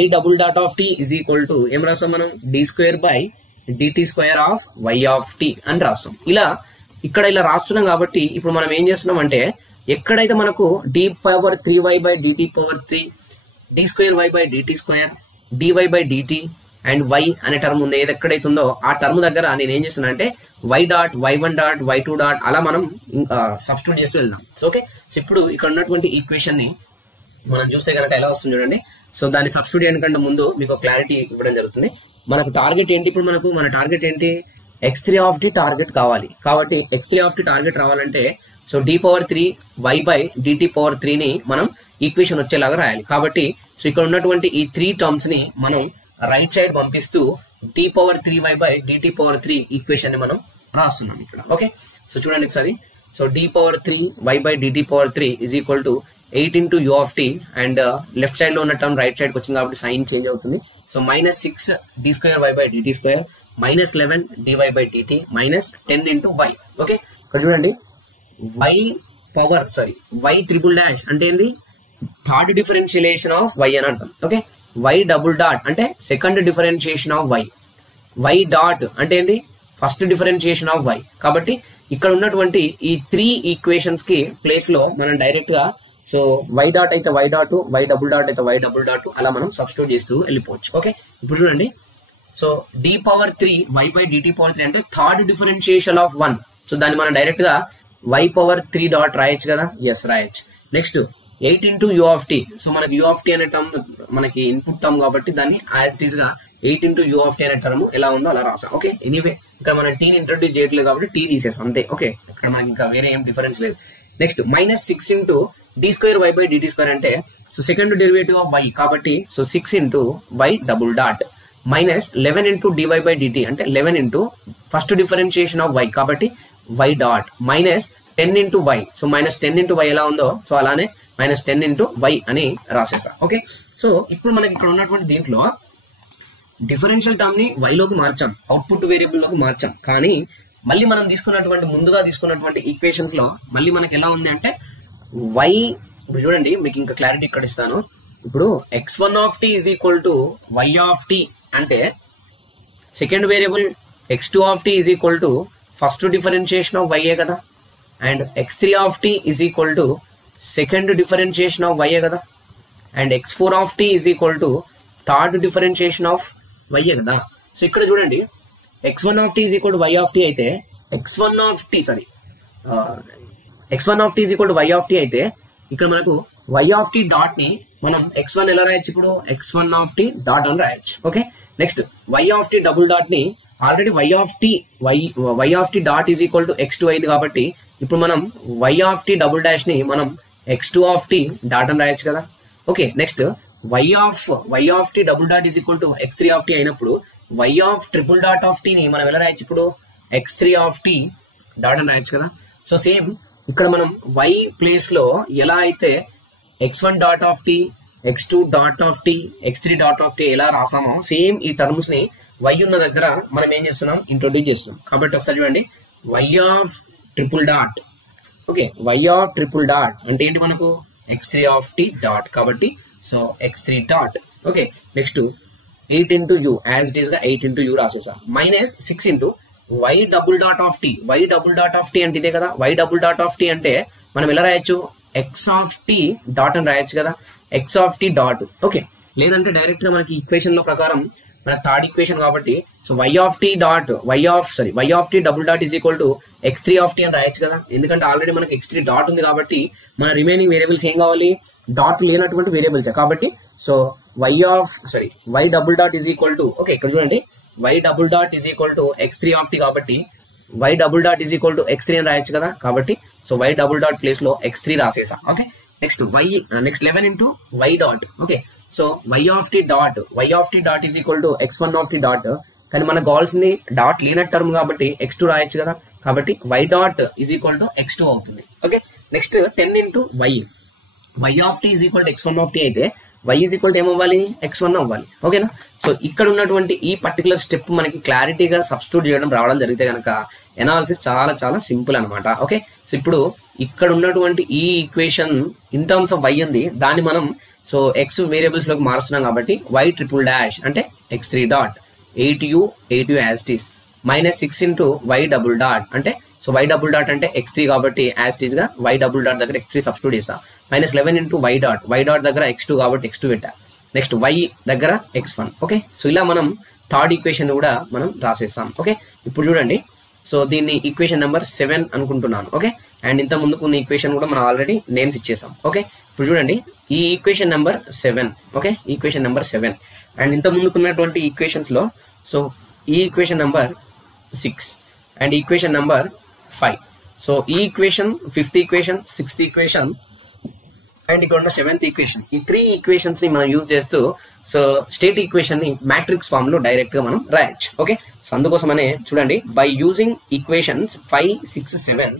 y double dot of t is equal to ఏం రాసాం మనం, d² by dt² of y of t అని రాస్తాం. ఇలా ఇక్కడ ఇలా రాస్తున్నాం కాబట్టి ఇప్పుడు మనం ఏం చేస్తున్నాం అంటే ఎక్కడైతే మనకు d⁻3y by dt⁻3 d²y by dt² dy by dt and y అనే టర్మ్ ఉంది, ఏది ఎక్కడైతే ఉందో ఆ టర్మ్ దగ్గర నేను ఏం చేస్తున్నా అంటే y dot y1 dot y2 dot అలా మనం సబ్స్టిట్యూట్ చేస్తూ వెళ్దాం. సో ఓకే, సో ఇప్పుడు ఇక్కడ ఉన్నటువంటి ఈక్వేషన్ ని మనం చూస్తే కనుక ఎలా వస్తుంది చూడండి. సో దాన్ని సబ్స్టిట్యూట్ చేయడానికంటే ముందు మీకు క్లారిటీ ఇవ్వడం జరుగుతుంది. మనకు టార్గెట్ ఏంటి, ఇప్పుడు మన టార్గెట్ ఏంటి, x3 ఆఫ్ టీ టార్గెట్ కావాలి. కాబట్టి x3 ఆఫ్ టీ టార్గెట్ రావాలంటే సో d⁻3y బై dt⁻3 ని మనం ఈక్వేషన్ వచ్చేలాగా రాయాలి. కాబట్టి సో ఇక్కడ ఉన్నటువంటి ఈ 3 టర్మ్స్ ని మనం రైట్ సైడ్ పంపిస్తూ d⁻3y బై dt⁻3 ఈక్వేషన్ ని మనం రాస్తున్నాం ఇక్కడ. ఓకే, సో చూడండి ఒకసారి. So d⁻3y by dt⁻3 is equal to 8 into u of t and left side లో ఉన్న టర్మ్ రైట్ సైడ్ వచ్చింది కాబట్టి సైన్ చేంజ్ అవుతుంది. So -6 d²y by dt² -11 dy by dt -10 into y. Okay, ఇక్కడ చూడండి y triple dash అంటే ఏంది, third differentiation of y అని అంటాం. ఓకే, y డబుల్ డాట్ అంటే second differentiation of y dot అంటే ఏంది, ఫస్ట్ డిఫరెన్షియేషన్ ఆఫ్ y. కాబట్టి ఇక్కడ ఉన్నటువంటి ఈ 3 ఈక్వేషన్స్ కి ప్లేస్ లో మనం డైరెక్ట్ గా సో y డాట్ అయితే y dot, y double dot అయితే y డబుల్ డాట్ అలా మనం సబ్స్టిట్యూట్ చేస్తూ వెళ్ళిపోవచ్చు. ఓకే, ఇప్పుడు చూడండి. సో d⁻3y బై dt⁻3 అంటే థర్డ్ డిఫరెన్షియేషన్ ఆఫ్ 1. సో దాన్ని మనం డైరెక్ట్ గా y⁻3 డాట్ రాయొచ్చు కదా, ఎస్ రాయొచ్చు. Next 8 into u of t. So మనకి u ఆఫ్ t అనే టర్మ్ మనకి ఇన్పుట్ టర్మ్ కాబట్టి దాన్ని యాజ్ ఇట్ ఈస్ గా 8 ఇంటూ u ఆఫ్ t అనే టర్మ్ ఎలా ఉందో అలా రాసాం. ఓకే, ఎనీవే ఇక్కడ మనం టీని ఇంట్రొడ్యూస్ చేయట్లేదు కాబట్టి టీ తీసేసాం అంతే. ఓకే, ఇక్కడ మనకి ఇంకా వేరే ఏం డిఫరెన్స్ లేదు. Next -6 into d²y by dt² అంటే so second derivative of y కాబట్టి so 6 into y double dot -11 into dy by dt అంటే 11 into first differentiation of y కాబట్టి y dot -10 into y. So -10 into y ఎలా ఉందో so అలానే -10 into y అని రాసేసా. Okay, so ఇప్పుడు మనకి ఇక్కడ ఉన్నటువంటి దీంట్లో డిఫరెన్షియల్ టర్మ్ ని y లోకి మార్చాం, అవుట్పుట్ వేరియబుల్ లోకి మార్చాం. కానీ మళ్ళీ మనం ముందుగా తీసుకున్నటువంటి ఈక్వేషన్స్ లో మళ్ళీ మనకి ఎలా ఉంది అంటే y, ఇప్పుడు చూడండి మీకు ఇంకా క్లారిటీ ఇక్కడ ఇస్తాను. ఇప్పుడు x1 of t is equal to y of t అంటే second variable x2 of t is equal to first differentiation of y కదా, and x3 of t is equal to second differentiation of y కదా. And x4 of t is equal to third differentiation of y కదా. So ఇక్కడ చూడండి x1 of t is equal to y of t అయితే x1 of t is equal to y of t అయితే ఇక్కడ మనకు y of t dot ని మనం x1 ఎలా రాయొచ్చు, ఇప్పుడు x1 ఆఫ్ t డాట్ అని రాయొచ్చు. Okay, next y of t double dot ని already y of t dot is equal to x2 అయింది కాబట్టి ఇప్పుడు మనం y of t double dash ని మనం x2 ఆఫ్ t డాట్ అని రాయొచ్చు కదా. Okay, next y of t double dot is equal to x3 of t అయినప్పుడు y of triple dot of t ని మనం ఎలా రాయొచ్చు, ఇప్పుడు x3 ఆఫ్ t డాట్ అని రాయొచ్చు కదా. సో సేమ్ ఇక్కడ మనం y ప్లేస్ లో ఎలా అయితే x1 dot of t, x2 dot of t, x3 dot of t ఎలా రాసామో సేమ్ ఈ టర్మ్స్ ని y ఉన్న దగ్గర మనం ఏం చేస్తున్నాం, ఇంట్రొడ్యూస్ చేస్తున్నాం. కాబట్టి ఒకసారి చూడండి y of triple dot. Okay, y of triple dot అంటే ఏంటి మనకు x3 ఆఫ్ t డాట్, కాబట్టి so x3 dot. Okay, next 8 into u as it is గా 8 ఇంటూ u రాసేసా minus 6 into y double dot of t. y double dot of t అంటే ఇదే కదా. y double dot of t అంటే మనం ఎలా రాయొచ్చు, x ఆఫ్ t డాట్ అని రాయొచ్చు కదా, x of t dot. Okay, లేదంటే డైరెక్ట్ గా మనకి ఈక్వేషన్ లో ప్రకారం మన థర్డ్ ఈక్వేషన్ కాబట్టి so y of t dot y of t double dot is equal to x3 of t అని రాయొచ్చు కదా. ఎందుకంటే ఆల్రెడీ మనకి x3 డాట్ ఉంది కాబట్టి మన రిమైనింగ్ వేరియబుల్స్ ఏం కావాలి, డాట్ లేనటువంటి వేరియబుల్స్ కాబట్టి so y double dot is equal to, okay ఇక్కడ చూడండి y double dot is equal to x3 of t కాబట్టి y double dot is equal to x3 అని రాయొచ్చు కదా. కాబట్టి so y double dot place లో x3 రాసేసా. Okay, next 11 into y dot. Okay, so y of t dot is equal to x1 of t dot, కానీ మనకు కావాల్సింది dot లేనట్ term కాబట్టి x2 రాయొచ్చు కదా. కాబట్టి y dot is equal to x2 అవుతుంది. Okay, next 10 into y of t is equal to x1 of t అయితే y is equal to ఏమవ్వాలి, x1 అవ్వాలి. ఓకేనా. సో ఇక్కడ ఉన్నటువంటి ఈ పర్టికులర్ స్టెప్ మనకి క్లారిటీగా సబ్స్టిట్యూట్ చేయడం రావడం జరిగితే కనుక ఎనాలిసిస్ చాలా చాలా సింపుల్ అనమాట. ఓకే, సో ఇప్పుడు ఇక్కడ ఉన్నటువంటి ఈ equation in terms of y ఉంది, దాన్ని మనం సో x వేరియబుల్స్ లోకి మారుస్తున్నాం కాబట్టి y ట్రిపుల్ డాష్ అంటే x3 dot 8u as it is minus 6 into y double dot అంటే సో y డబుల్ డాట్ అంటే x3 కాబట్టి యాజ్ ఇట్ ఈస్ గా y డబుల్ డాట్ దగ్గర x3 సబ్స్టిట్యూట్ చేస్తా మైనస్ 11 ఇంటూ y డాట్ దగ్గర x2 కాబట్టి x2 పెట్టా, నెక్స్ట్ y దగ్గర x1. ఓకే, సో ఇలా మనం థర్డ్ ఈక్వేషన్ కూడా మనం రాసేస్తాం. ఓకే, ఇప్పుడు చూడండి సో దీన్ని ఈక్వేషన్ నెంబర్ 7 అనుకుంటున్నాను. ఓకే, అండ్ ఇంత ముందుకు ఉన్న ఈక్వేషన్ కూడా మనం ఆల్రెడీ నేమ్స్ ఇచ్చేసాం. ఓకే, ఇప్పుడు చూడండి ఈ equation number 7. Okay, equation number 7 and ఇంత ముందుకున్నటువంటి ఈక్వేషన్స్ లో సో ఈ equation number 6 and equation number 5. So ఈ equation 5th equation, 6th equation and ఇక్కడ ఉన్న 7th ఈక్వేషన్, ఈ 3 ఈక్వేషన్స్ ని మనం యూజ్ చేస్తూ సో స్టేట్ ఈక్వేషన్ ని మ్యాట్రిక్స్ ఫామ్ లో డైరెక్ట్ గా మనం రాయొచ్చు. ఓకే, సో అందుకోసమనే చూడండి by using equations 5, 6, 7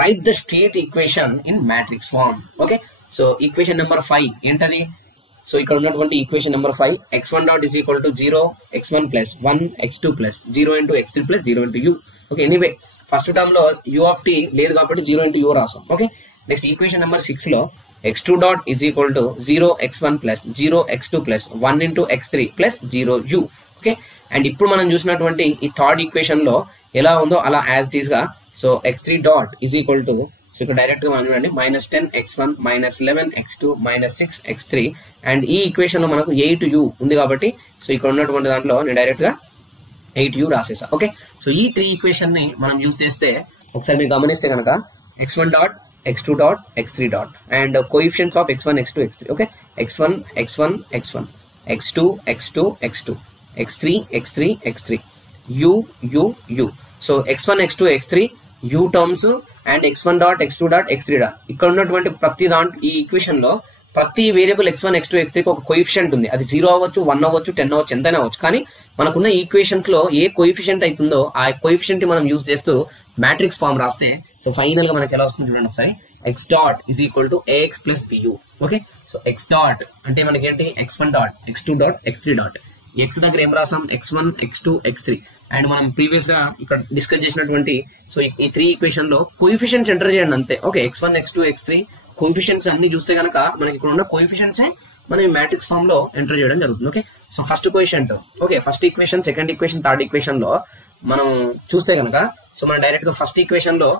right the state equation in matrix form. Okay, so equation number 5 ఏంటది, సో ఇక్కడ ఉన్నటువంటి equation number 5 x1 dot is equal to 0 x1 plus 1 x2 plus 0 into x3 plus 0 into u. Okay, anyway first term లో u of t లేదు కాబట్టి 0 into u రాసాం. Okay, next equation number 6 లో x2 dot is equal to 0 x1 plus 0 x2 plus 1 into x3 plus 0 u. Okay, and ఇప్పుడు మనం చూసినటువంటి ఈ third equation లో ఎలా ఉందో అలా యాజ్ ఇట్ ఈస్ గా so x3 dot is equal to so ఇక్కడ డైరెక్ట్ గా మనం చూడండి minus 10 x1 minus 11 x2 minus 6 x3 and ఈ ఈక్వేషన్ లో మనకు 8u ఉంది కాబట్టి సో ఇక్కడ ఉన్నటువంటి దాంట్లో నేను డైరెక్ట్ గా 8u రాసేసా. ఓకే, సో ఈ 3 ఈక్వేషన్ ని మనం యూజ్ చేస్తే ఒకసారి మీరు గమనిస్తే కనుక x1 dot x2 dot x3 dot and coefficients of x1 x2 x3. Okay, x1 x1 x2 x2 x2 x3 x3 x3 u. So x1 x2 x3 u terms and x1 dot x2 dot x3 dot ఇక్కడ ఉన్నటువంటి ప్రతి దాంట్లో ఈ equation లో ప్రతి variable x1 x2 x3 కి ఒక coefficient ఉంది, అది 0 అవ్వచ్చు 1 అవ్వచ్చు 10 అవ్వచ్చు ఎంతైనా అవ్వచ్చు, కానీ మనకున్న ఈక్వేషన్స్ లో ఏ కోఎఫిషియెంట్ అవుతుందో ఆ కోఎఫిషియెంట్ మనం యూజ్ చేస్తూ మ్యాట్రిక్స్ ఫామ్ రాస్తే సో ఫైనల్ గా మనకి ఎలా వస్తుంది చూడండి ఒకసారి x dot is equal to ax plus bu. Okay, so x dot అంటే మనకి ఏంటి x1 dot x2 dot x3 dot x దగ్గర ఏం రాసాం x1 x2 x3 అండ్ మనం ప్రీవియస్ గా ఇక్కడ డిస్కస్ చేసినటువంటి సో ఈ 3 ఈక్వేషన్ లో కోఎఫిషియెంట్స్ ఎంటర్ చేయండి అంతే. Okay, x1 x2 x3 coefficients అన్ని చూస్తే కనుక మనకి ఇక్కడ ఉన్న కోఎఫిషియెంట్స్ మనం మ్యాట్రిక్స్ ఫామ్ లో ఎంటర్ చేయడం జరుగుతుంది. Okay, so first coefficient okay first equation, second equation, third equation లో మనం చూస్తే కనుక సో మనం డైరెక్ట్ గా ఫస్ట్ ఈక్వేషన్ లో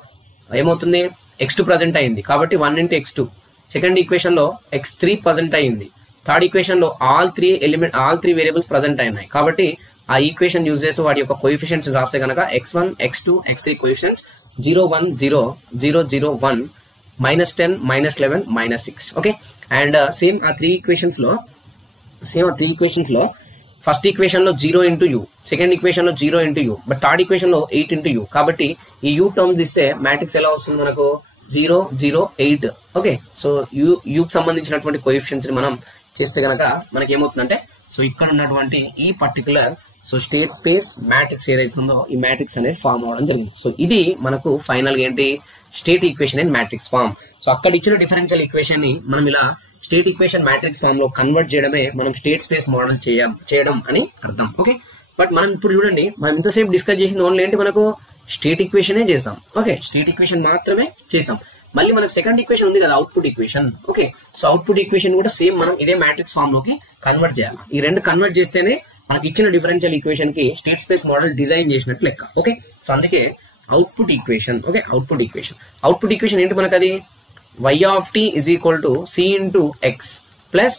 ఏమవుతుంది x2 ప్రజెంట్ అయింది కాబట్టి 1 ఇంటూ x2 సెకండ్ ఈక్వేషన్ లో x3 ప్రజెంట్ అయ్యింది, థర్డ్ ఈక్వేషన్ లో ఆల్ త్రీ వేరియబుల్స్ ప్రజెంట్ అయినాయి. కాబట్టి ఆ ఈక్వేషన్ యూజ్ చేస్తూ వాటి యొక్క కోఎఫిషియెంట్స్ రాస్తే కనుక x1 x2 x3 coefficients 0 1 0 0 0 1 -10 -11 -6. Okay, and same ఆ త్రీ ఈక్వేషన్స్ లో ఫస్ట్ ఈక్వేషన్ లో 0 ఇంటూ యూ, సెకండ్ ఈక్వేషన్ లో 0 into you, but third equation లో 8 ఇంటూ యూ. కాబట్టి ఈ యూ టర్మ్ తీస్తే మ్యాట్రిక్స్ ఎలా వస్తుంది మనకు 0 0 8. ఓకే, సో యూకి సంబంధించినటువంటి కోఎఫిషియెంట్స్ ని మనం చేస్తే కనుక మనకి ఏమవుతుందంటే సో ఇక్కడ ఉన్నటువంటి ఈ particular so state space matrix ఏదైతుందో ఈ మ్యాట్రిక్స్ అనేది ఫామ్ అవడం జరిగింది. సో ఇది మనకు ఫైనల్ గా ఏంటి state equation in matrix form. So అక్కడ ఇచ్చిన డిఫరెన్షియల్ ఈక్వేషన్ ని మనం ఇలా స్టేట్ ఈక్వేషన్ మ్యాట్రిక్స్ ఫామ్ లో కన్వర్ట్ చేయడమే మనం స్టేట్ స్పేస్ మోడల్ చేయడం అని అర్థం. ఓకే, బట్ మనం ఇప్పుడు చూడండి మనం ఇంతసేపు డిస్కస్ చేసింది ఓన్లీ ఏంటి మనకు స్టేట్ ఈక్వేషన్ చేసాం. ఓకే, స్టేట్ ఈక్వేషన్ మాత్రమే చేసాం. మళ్ళీ మనకు సెకండ్ ఈక్వేషన్ ఉంది కదా output equation. Okay, so output equation కూడా సేమ్ మనం ఇదే మ్యాట్రిక్స్ ఫామ్ లోకి కన్వర్ట్ చేయాలి. ఈ రెండు కన్వర్ట్ చేస్తేనే మనకి ఇచ్చిన డిఫరెన్షియల్ ఈక్వేషన్ కి స్టేట్ స్పేస్ మోడల్ డిజైన్ చేసినట్టు లెక్క. ఓకే, సో అందుకే output equation. Okay, output equation ఏంటి మనకు అది y of t is equal to c into x plus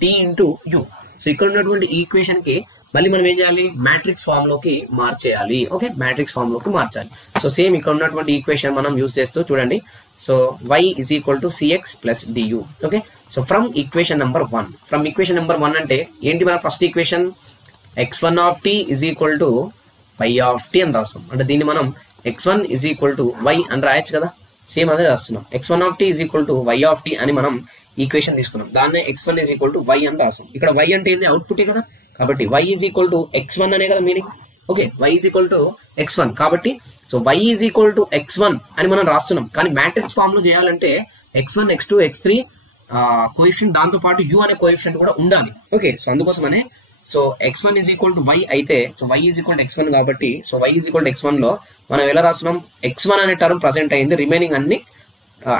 d into u. So ఇక్కడ ఉన్నటువంటి ఈక్వేషన్ కి మళ్ళీ మనం ఏం చేయాలి మ్యాట్రిక్స్ ఫామ్ లోకి మార్చేయాలి. ఓకే, మ్యాట్రిక్స్ ఫామ్ లోకి మార్చాలి. సో సేమ్ ఇక్కడ ఉన్నటువంటి ఈక్వేషన్ మనం యూజ్ చేస్తూ చూడండి. So y is equal to cx plus du. Okay, so from equation number 1 అంటే ఏంటి మన first equation x1 of t is equal to y of t అని రాస్తాం. అంటే దీన్ని మనం x1 is equal to y అని రాయొచ్చు కదా, సేమ్ అదే రాస్తున్నాం. x1 of t is equal to y of t అని మనం ఈక్వేషన్ తీసుకున్నాం, దాన్నే x1 is equal to y అని రాస్తాం. ఇక్కడ y అంటే ఏంది అవుట్పుట్ కదా, కాబట్టి y is equal to x1 అనే కదా meaning. Okay, y is equal to x1 కాబట్టి so y is equal to x1 అని మనం రాస్తున్నాం. కానీ మ్యాట్రిక్స్ ఫామ్ లో చేయాలంటే x1 x2 x3 కోఎఫిషియంట్ దాంతో పాటు u అనే కోఎఫిషియంట్ కూడా ఉండాలి. ఓకే, సో అందుకోసమనే so x1 is equal to y అయితే so y is equal to x1 కాబట్టి so y is equal to x1 లో మనం ఎలా రాస్తున్నాం x1 అనే టర్మ్ ప్రజెంట్ అయింది, రిమైనింగ్ అన్ని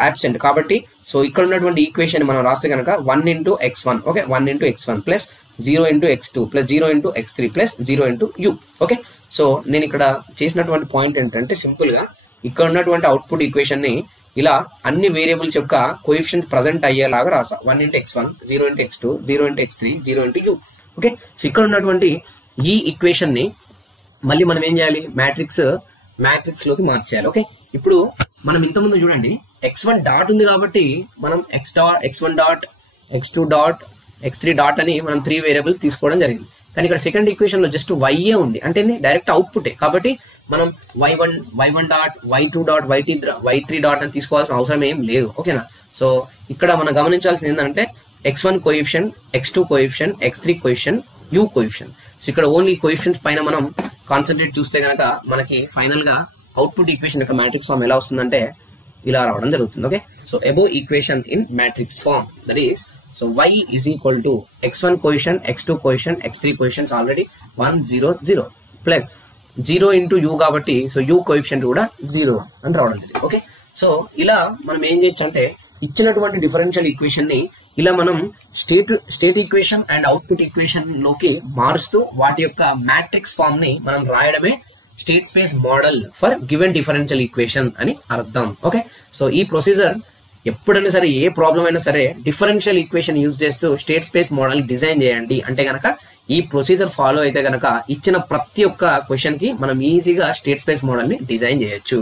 అబ్సెంట్. కాబట్టి సో ఇక్కడ ఉన్నటువంటి ఈక్వేషన్ మనం రాస్తే కనుక 1 into x1. Okay, 1 into x1 plus 0 into x2 plus 0 into x3 plus 0 into u. Okay, so నేను ఇక్కడ చేసినటువంటి పాయింట్ ఏంటంటే సింపుల్ గా ఇక్కడ ఉన్నటువంటి అవుట్పుట్ ఈక్వేషన్ ని ఇలా అన్ని వేరియబుల్స్ యొక్క కోఎఫిషియెంట్స్ ప్రజెంట్ అయ్యేలాగా రాసా. 1 into x1 0 into x2 0 into x3 0 into u. Okay, so ఇక్కడ ఉన్నటువంటి ఈ ఈక్వేషన్ ని మళ్ళీ మనం ఏం చేయాలి మ్యాట్రిక్స్ లోకి మార్చేయాలి. ఓకే, ఇప్పుడు మనం ఇంతకుముందు చూడండి x1 డాట్ ఉంది కాబట్టి మనం x1 dot x2 dot x3 dot అని మనం 3 వేరియబుల్ తీసుకోవడం జరిగింది. కానీ ఇక్కడ సెకండ్ ఈక్వేషన్ లో జస్ట్ y ఉంది అంటే డైరెక్ట్ అవుట్పుటే. కాబట్టి మనం y1 dot y2 dot y3 dot అని తీసుకోవాల్సిన అవసరం ఏం లేదు. ఓకేనా, సో ఇక్కడ మనం గమనించాల్సింది ఏంటంటే x1 coefficient, x2 coefficient, x3 coefficient, u coefficient. So ఇక్కడ ఓన్లీ కోఎఫిషియంట్స్ పైన మనం కాన్సన్ట్రేట్ చూస్తే కనుక మనకి ఫైనల్ గా అవుట్పుట్ ఈక్వేషన్ యొక్క మ్యాట్రిక్స్ ఫామ్ ఎలా వస్తుందంటే ఇలా రావడం జరుగుతుంది. Okay, so above equation in matrix form that is so y is equal to x1 coefficient, x2 coefficient, x3 coefficients already 1 0 0 plus 0 into u కాబట్టి సో u కోఎఫిషియంట్ కూడా 0 అని రావడం జరిగింది. ఓకే, సో ఇలా మనం ఏం చేయొచ్చు అంటే ఇచ్చినటువంటి డిఫరెన్షియల్ ఈక్వేషన్ ని ఇలా మనం state equation and output equation లోకి మారుస్తూ వాటి యొక్క మ్యాట్రిక్స్ ఫామ్ ని మనం రాయడమే state space model for given differential equation అని అర్థం. ఓకే, సో ఈ ప్రొసీజర్ ఎప్పుడైనా సరే ఏ ప్రాబ్లం అయినా సరే డిఫరెన్షియల్ ఈక్వేషన్ యూజ్ చేస్తూ స్టేట్ స్పేస్ మోడల్ డిజైన్ చేయండి అంటే గనక ఈ ప్రొసీజర్ ఫాలో అయితే గనక ఇచ్చిన ప్రతి ఒక్క క్వశ్చన్ కి మనం ఈజీగా స్టేట్ స్పేస్ మోడల్ ని డిజైన్ చేయొచ్చు.